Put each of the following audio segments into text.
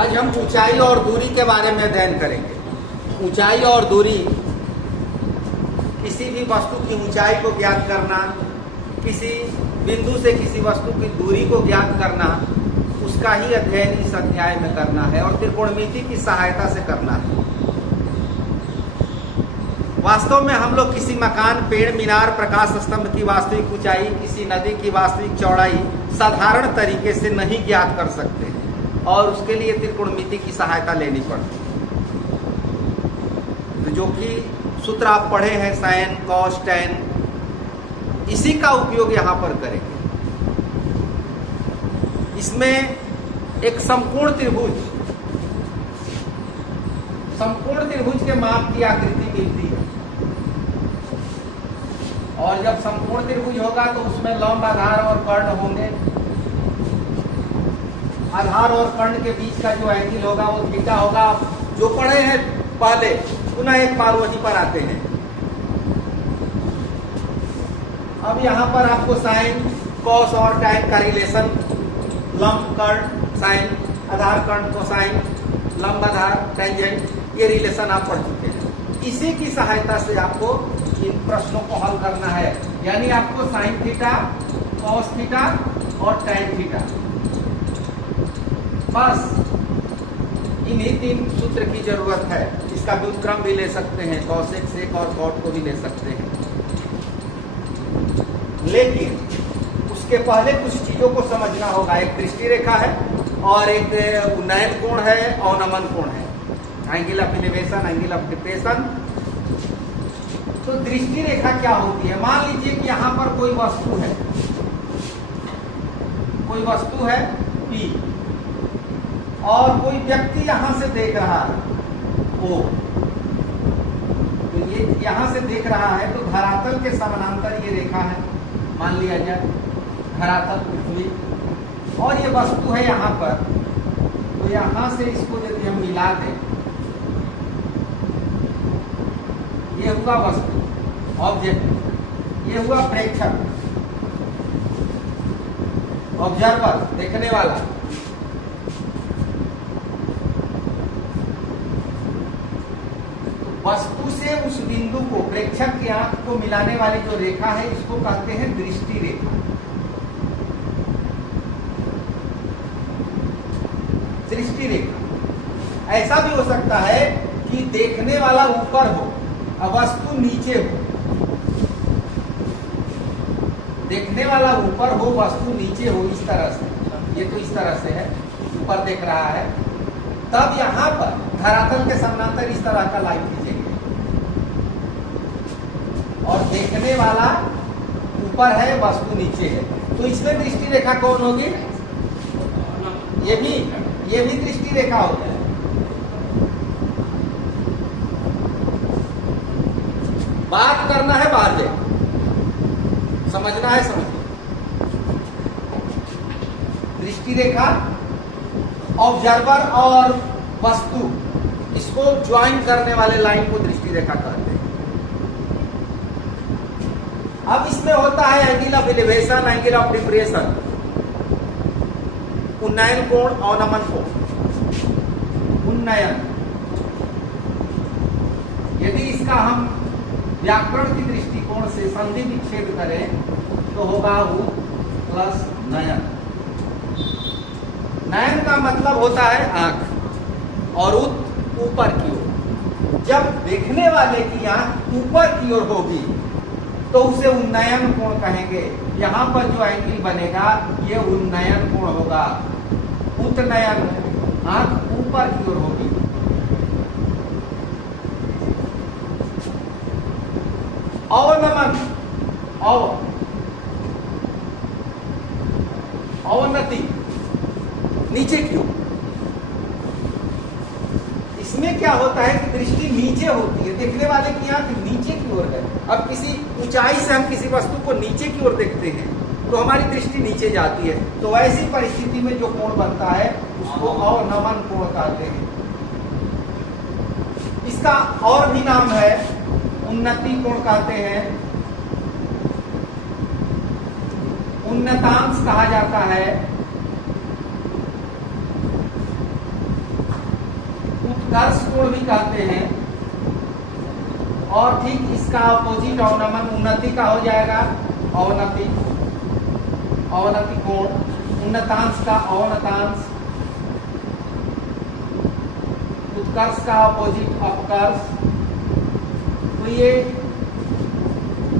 आज हम ऊंचाई और दूरी के बारे में अध्ययन करेंगे। ऊंचाई और दूरी, किसी भी वस्तु की ऊंचाई को ज्ञात करना, किसी बिंदु से किसी वस्तु की दूरी को ज्ञात करना, उसका ही अध्ययन इस अध्याय में करना है और त्रिकोणमिति की सहायता से करना है। वास्तव में हम लोग किसी मकान, पेड़, मीनार, प्रकाश स्तंभ की वास्तविक ऊंचाई, किसी नदी की वास्तविक चौड़ाई साधारण तरीके से नहीं ज्ञात कर सकते हैं और उसके लिए त्रिकोणमिति की सहायता लेनी पड़ती है। तो जो कि सूत्र आप पढ़े हैं, साइन, कॉस, टैन, इसी का उपयोग यहाँ पर करेंगे। इसमें एक समकोण त्रिभुज के माप की आकृति मिलती है और जब समकोण त्रिभुज होगा तो उसमें लंब, आधार और कर्ण होंगे। आधार और कर्ण के बीच का जो एंगल होगा वो थीटा होगा। जो पढ़े हैं पहले, पुनः एक बार वहीं पर आते हैं। अब यहाँ पर आपको साइन, कॉस और टैन का रिलेशन, लंब कर्ण साइन, आधार कर्ण कोसाइन, लंब आधार टेंजेंट, ये रिलेशन आप पढ़ चुके हैं। इसी की सहायता से आपको इन प्रश्नों को हल करना है। यानी आपको साइन थीटा, कॉस थीटा और टैन थीटा, बस इन्हीं तीन सूत्र की जरूरत है। इसका व्युत्क्रम भी ले सकते हैं, कॉसेक, सेक और कॉट को भी ले सकते हैं। लेकिन उसके पहले कुछ चीजों को समझना होगा। एक दृष्टि रेखा है और एक उन्नयन कोण है और नमन कोण है, angle of elevation, angle of depression. तो दृष्टि रेखा क्या होती है? मान लीजिए कि यहाँ पर कोई वस्तु है P और कोई व्यक्ति यहां से देख रहा है O। तो ये यहां से देख रहा है तो धरातल के समानांतर ये रेखा है, मान लिया जाए धरातल पृथ्वी, और ये वस्तु है यहाँ पर। तो यहां से इसको यदि हम मिला दें, ये हुआ वस्तु, ऑब्जेक्ट, ये हुआ प्रेक्षक, ऑब्जर्वर, देखने वाला। वस्तु से उस बिंदु को, प्रेक्षक की आंख को मिलाने वाली जो रेखा है, इसको कहते हैं दृष्टि रेखा। दृष्टि रेखा ऐसा भी हो सकता है कि देखने वाला ऊपर हो और वस्तु नीचे हो। देखने वाला ऊपर हो, वस्तु नीचे हो, इस तरह से। ये तो इस तरह से है, ऊपर देख रहा है। तब यहां पर धरातल के समानांतर इस तरह का लाइन खींचेंगे और देखने वाला ऊपर है, वस्तु नीचे है। तो इसमें दृष्टि रेखा कौन होगी? ये भी दृष्टि रेखा होता है। बात करना है बाहर, समझना है, समझिए। दृष्टि रेखा, ऑब्जर्वर और वस्तु, इसको ज्वाइन करने वाले लाइन को दृष्टि रेखा कहते हैं। अब इसमें होता है angle of elevation, angle of depression, उन्नयन कोण और नमन कोण। उन्नयन, यदि इसका हम व्याकरण की दृष्टिकोण से संधि विच्छेद करें तो होगा उ प्लस नयन। नयन का मतलब होता है आंख और उत ऊपर की ओर। जब देखने वाले की आंख ऊपर की ओर होगी तो उसे उन्नयन कोण कहेंगे। यहां पर जो एंगल बनेगा ये उन्नयन कोण होगा। उत्नयन, आंख ऊपर की ओर होगी। अवनमन, अवनति, नीचे की ओर। इसमें क्या होता है कि दृष्टि नीचे होती है, देखने वाले की आंख नीचे की ओर है। अब किसी ऊंचाई से हम किसी वस्तु को नीचे की ओर देखते हैं तो हमारी दृष्टि नीचे जाती है। तो ऐसी परिस्थिति में जो कोण बनता है उसको अवनमन कोण कहते हैं। इसका और भी नाम है, उन्नति कोण कहते हैं, उन्नतांश कहा जाता है। कहते हैं। और ठीक इसका अपोजिट अवनमन उन्नति का हो जाएगा, अवनति, अवनति कोण, उन्नतांश का अवनतांश, उत्कर्ष का अपोजिट अपकर्ष। तो ये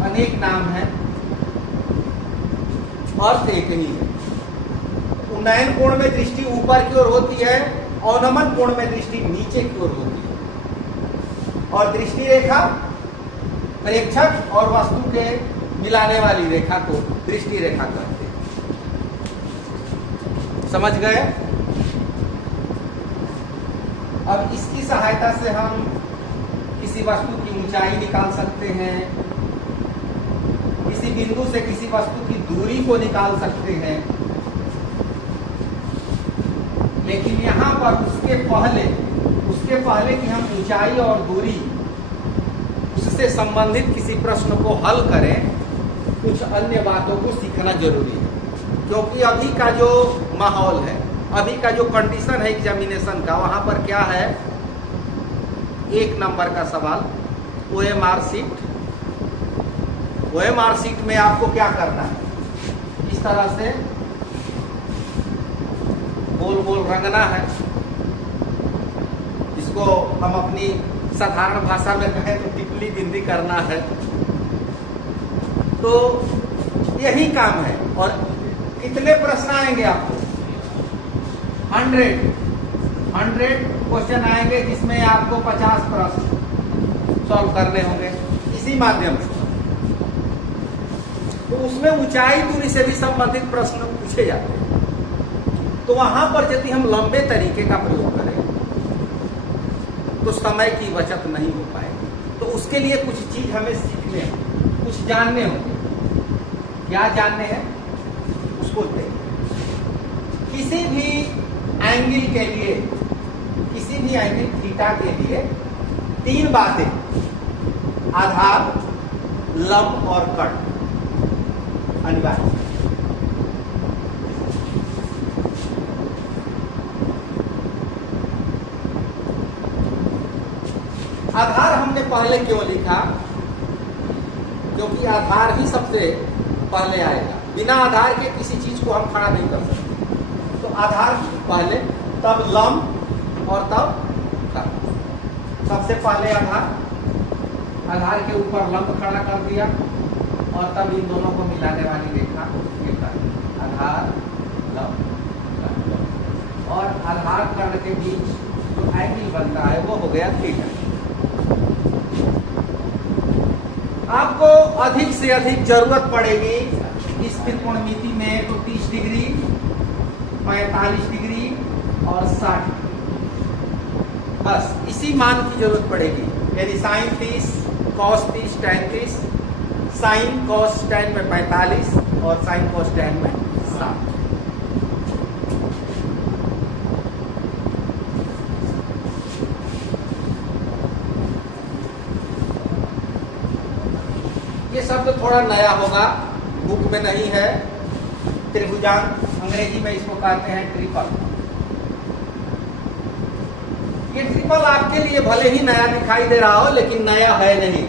अनेक नाम है, अर्थ एक ही है। उन्नयन कोण में दृष्टि ऊपर की ओर होती है, अवनमन कोण में दृष्टि नीचे की ओर होती है। और दृष्टि रेखा प्रेक्षक और वस्तु के मिलाने वाली रेखा को दृष्टि रेखा कहते हैं। समझ गए? अब इसकी सहायता से हम किसी वस्तु की ऊंचाई निकाल सकते हैं, किसी बिंदु से किसी वस्तु की दूरी को निकाल सकते हैं। लेकिन यहां पर उसके पहले कि हम ऊंचाई और दूरी उससे संबंधित किसी प्रश्न को हल करें, कुछ अन्य बातों को सीखना जरूरी है। क्योंकि अभी का जो माहौल है, अभी का जो कंडीशन है एग्जामिनेशन का, वहां पर क्या है, 1 नंबर का सवाल OMR शीट। OMR शीट में आपको क्या करना है, इस तरह से गोल गोल रंगना है। इसको हम अपनी साधारण भाषा में कहें तो टिकली बिंदी करना है। तो यही काम है। और कितने प्रश्न आएंगे आपको? 100 क्वेश्चन आएंगे, जिसमें आपको 50 प्रश्न सॉल्व करने होंगे इसी माध्यम से। तो उसमें ऊंचाई दूरी से भी संबंधित प्रश्न पूछे जाते हैं। तो वहां पर यदि हम लंबे तरीके का प्रयोग करें तो समय की बचत नहीं हो पाएगी। तो उसके लिए कुछ चीज हमें सीखने हैं, कुछ जानने होंगे। क्या जानने हैं उसको देखिए। किसी भी एंगल के लिए, किसी भी एंगल थीटा के लिए 3 बातें, आधार, लंब और कट अनिवार्य। आधार हमने पहले क्यों लिखा? क्योंकि आधार ही सबसे पहले आएगा। बिना आधार के किसी चीज को हम खड़ा नहीं कर सकते। तो आधार पहले, तब लंब और तब कट। सबसे पहले आधार के ऊपर लंब खड़ा कर दिया और तब इन दोनों को मिलाने वाली रेखा ये कर, आधार लंब कट। और आधार कर्ण के बीच जो एंगल बनता है वो हो गया थीटा। आपको अधिक से अधिक जरूरत पड़ेगी इस त्रिकोणमिति में तो 30 डिग्री, 45 डिग्री और 60 डिग्री, बस इसी मान की जरूरत पड़ेगी। यानी sine 30, cos 30, tan 30, sine cos tan में 45 और साइन कॉस टैन में 60। ये शब्द थोड़ा नया होगा, बुक में नहीं है। त्रिभुजांग, अंग्रेजी में इसको कहते हैं ट्रिपल। ये ट्रिपल आपके लिए भले ही नया दिखाई दे रहा हो, लेकिन नया है नहीं।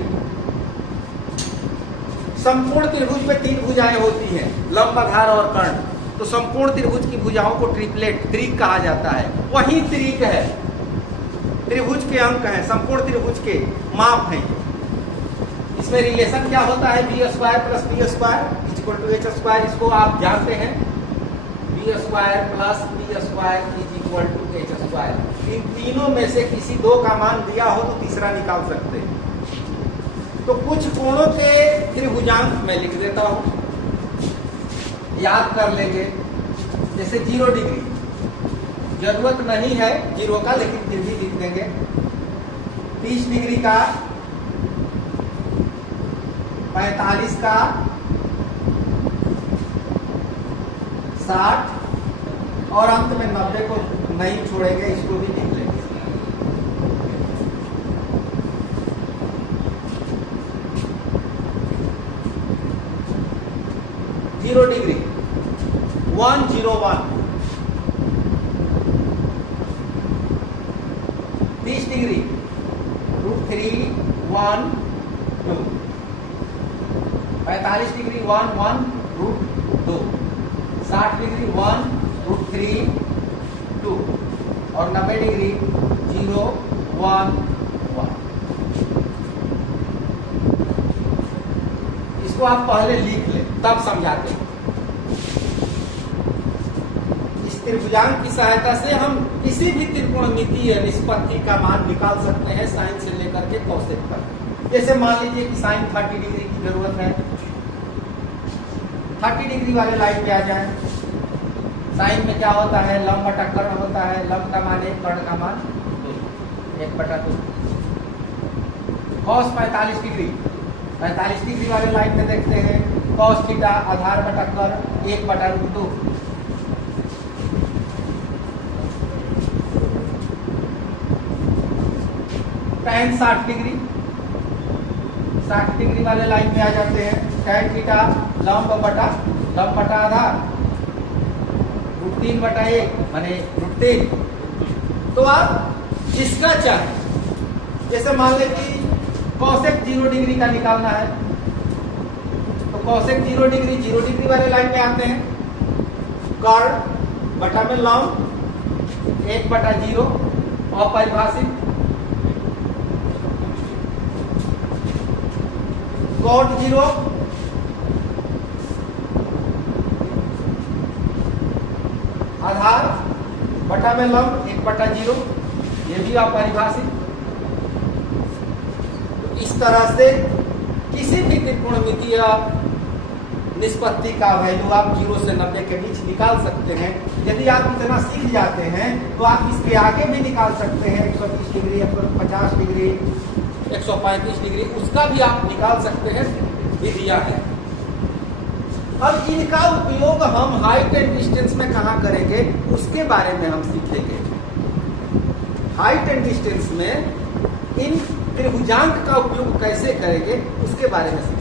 संपूर्ण त्रिभुज में 3 भुजाएं होती हैं, लंब, आधार और कर्ण। तो संपूर्ण त्रिभुज की भुजाओं को ट्रिपलेट, त्रिक कहा जाता है। वही त्रिक है, त्रिभुज के अंक हैं, संपूर्ण त्रिभुज के माप हैं। इसमें रिलेशन क्या होता है? B square plus B square equal to H square. इसको आप जानते हैं, B square plus B square is equal to H square. इन तीनों में से किसी 2 का मान दिया हो तो तीसरा निकाल सकते हैं। तो कुछ कोणों के त्रिभुजांक मैं लिख देता हूं, याद कर लेंगे। जैसे 0 डिग्री, जरूरत नहीं है 0 का, लेकिन फिर भी लिख देंगे। 30 डिग्री का, 45 का, 60 और अंत में 90 को नहीं छोड़ेंगे, इसको भी लिख लेंगे। Zero degree 101, 30 degree 1 2, 45 degree 1 1 root 2, 60 degree 1 root 3 2 और 90 डिग्री 0 1 1। इसको आप पहले लिख लें तब समझाते हैं। इस त्रिभुजांक की सहायता से हम किसी भी त्रिकोणमितीय निष्पत्ति का मान निकाल सकते हैं, साइन से लेकर के कोसेक तक। जैसे मान लीजिए कि साइन 30 डिग्री की जरूरत है, 30 डिग्री वाले लाइन पे आ जाए। साइन में क्या होता है, लंब बटा कर्ण होता है। लंब का मान 1, कर्ण का मान 2, 1/2। कॉस 45 डिग्री, 45 डिग्री वाले लाइन में देखते हैं कॉस थीटा आधार बटा कर्ण 1/√2। tan 60 डिग्री, 60 डिग्री वाले लाइन में आ जाते हैं tan थीटा लंब बटा आधार √3/1 माने √3। तो आप जिसका चाहे, जैसे मान लें कि कोसेक 0 डिग्री का निकालना है तो कोसेक 0 डिग्री वाले लाइन में आते हैं। कर्ण बटा में लंब 1/0 अपरिभाषित, cot 0 आधार बटा में लंब 1/0, ये भी अपरिभाषित। इस तरह से किसी भी त्रिकोणमितीय निष्पत्ति का वैल्यू आप 0 से 90 के बीच निकाल सकते हैं। यदि आप इतना सीख जाते हैं तो आप इसके आगे भी निकाल सकते हैं, 130 डिग्री, 150 डिग्री, 135 डिग्री, उसका भी आप निकाल सकते हैं, विधियां हैं। अब इनका उपयोग हम हाइट एंड डिस्टेंस में कहाँ करेंगे उसके बारे में हम सीखेंगे। हाइट एंड डिस्टेंस में इन त्रिभुजांक का उपयोग कैसे करेंगे उसके बारे में सीखेंगे।